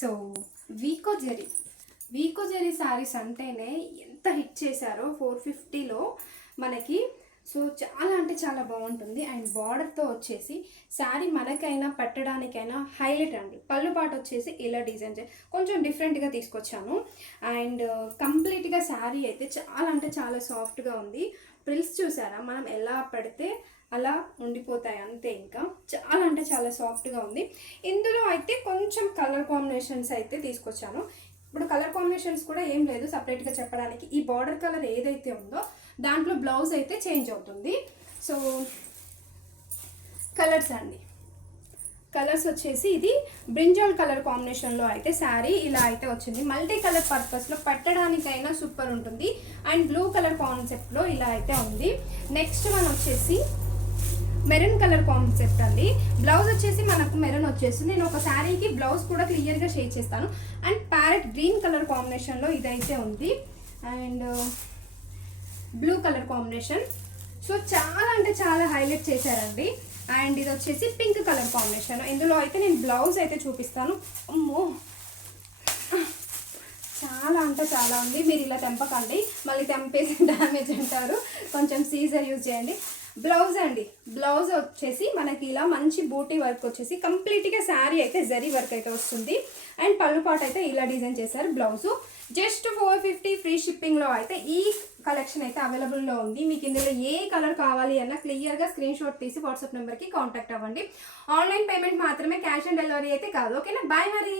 So Vicco zari saris అంటేనే ఎంత hit చేశారో 450లో మనకి. సో చాలా అంటే చాలా బాగుంటుంది. అండ్ బార్డర్తో వచ్చేసి శారీ మనకైనా పెట్టడానికైనా హైలైట్ అండి. పళ్ళు పాటు వచ్చేసి ఇలా డిజైన్ కొంచెం డిఫరెంట్గా తీసుకొచ్చాను. అండ్ కంప్లీట్గా శారీ అయితే చాలా అంటే చాలా సాఫ్ట్గా ఉంది. ప్రిల్స్ చూసారా, మనం ఎలా పెడితే అలా ఉండిపోతాయి అంతే. ఇంకా చాలా అంటే చాలా సాఫ్ట్గా ఉంది. ఇందులో అయితే కొంచెం కలర్ కాంబినేషన్స్ అయితే తీసుకొచ్చాను. ఇప్పుడు కలర్ కాంబినేషన్స్ కూడా ఏం లేదు సపరేట్గా చెప్పడానికి. ఈ బార్డర్ కలర్ ఏదైతే ఉందో దాంట్లో బ్లౌజ్ అయితే చేంజ్ అవుతుంది. సో కలర్స్ అండి, కలర్స్ వచ్చేసి ఇది బ్రింజాల్ కలర్ కాంబినేషన్లో అయితే శారీ ఇలా అయితే వచ్చింది. మల్టీ కలర్ పర్పస్లో పెట్టడానికైనా సూపర్ ఉంటుంది. అండ్ బ్లూ కలర్ కాన్సెప్ట్లో ఇలా అయితే ఉంది. నెక్స్ట్ వన్ వచ్చేసి మెరూన్ కలర్ కాన్సెప్ట్ అండి. బ్లౌజ్ వచ్చేసి మనకు మెరూన్ వచ్చేసి, నేను ఒక శారీకి బ్లౌజ్ కూడా క్లియర్గా షేర్ చేస్తాను. అండ్ ప్యారెట్ గ్రీన్ కలర్ కాంబినేషన్లో ఇదైతే ఉంది. And blue colour combination. So చాలా అంటే చాలా హైలైట్ చేశారండి. అండ్ ఇది వచ్చేసి పింక్ కలర్ కాంబినేషన్. ఇందులో అయితే నేను బ్లౌజ్ అయితే చూపిస్తాను. అమ్మో చాలా అంటే చాలా ఉంది. మీరు ఇలా తెంపకండి, మళ్ళీ తెంపేసి డ్యామేజ్ అంటారు. కొంచెం సీజర్ యూజ్ చేయండి. బ్లౌజ్ అండి, బ్లౌజ్ వచ్చేసి మనకి ఇలా మంచి బూటీ వర్క్ వచ్చేసి కంప్లీట్గా శారీ అయితే జరీ వర్క్ అయితే వస్తుంది. అండ్ పళ్ళు పాటు అయితే ఇలా డిజైన్ చేశారు. బ్లౌజు జస్ట్ 450 ఫ్రీ షిప్పింగ్లో అయితే ఈ కలెక్షన్ అయితే అవైలబుల్లో ఉంది. మీకు ఇందులో ఏ కలర్ కావాలి అన్న క్లియర్గా స్క్రీన్ షాట్ తీసి వాట్సాప్ నెంబర్కి కాంటాక్ట్ అవ్వండి. ఆన్లైన్ పేమెంట్ మాత్రమే, క్యాష్ ఆన్ డెలివరీ అయితే కాదు. ఓకేనా, బాయ్ మరి.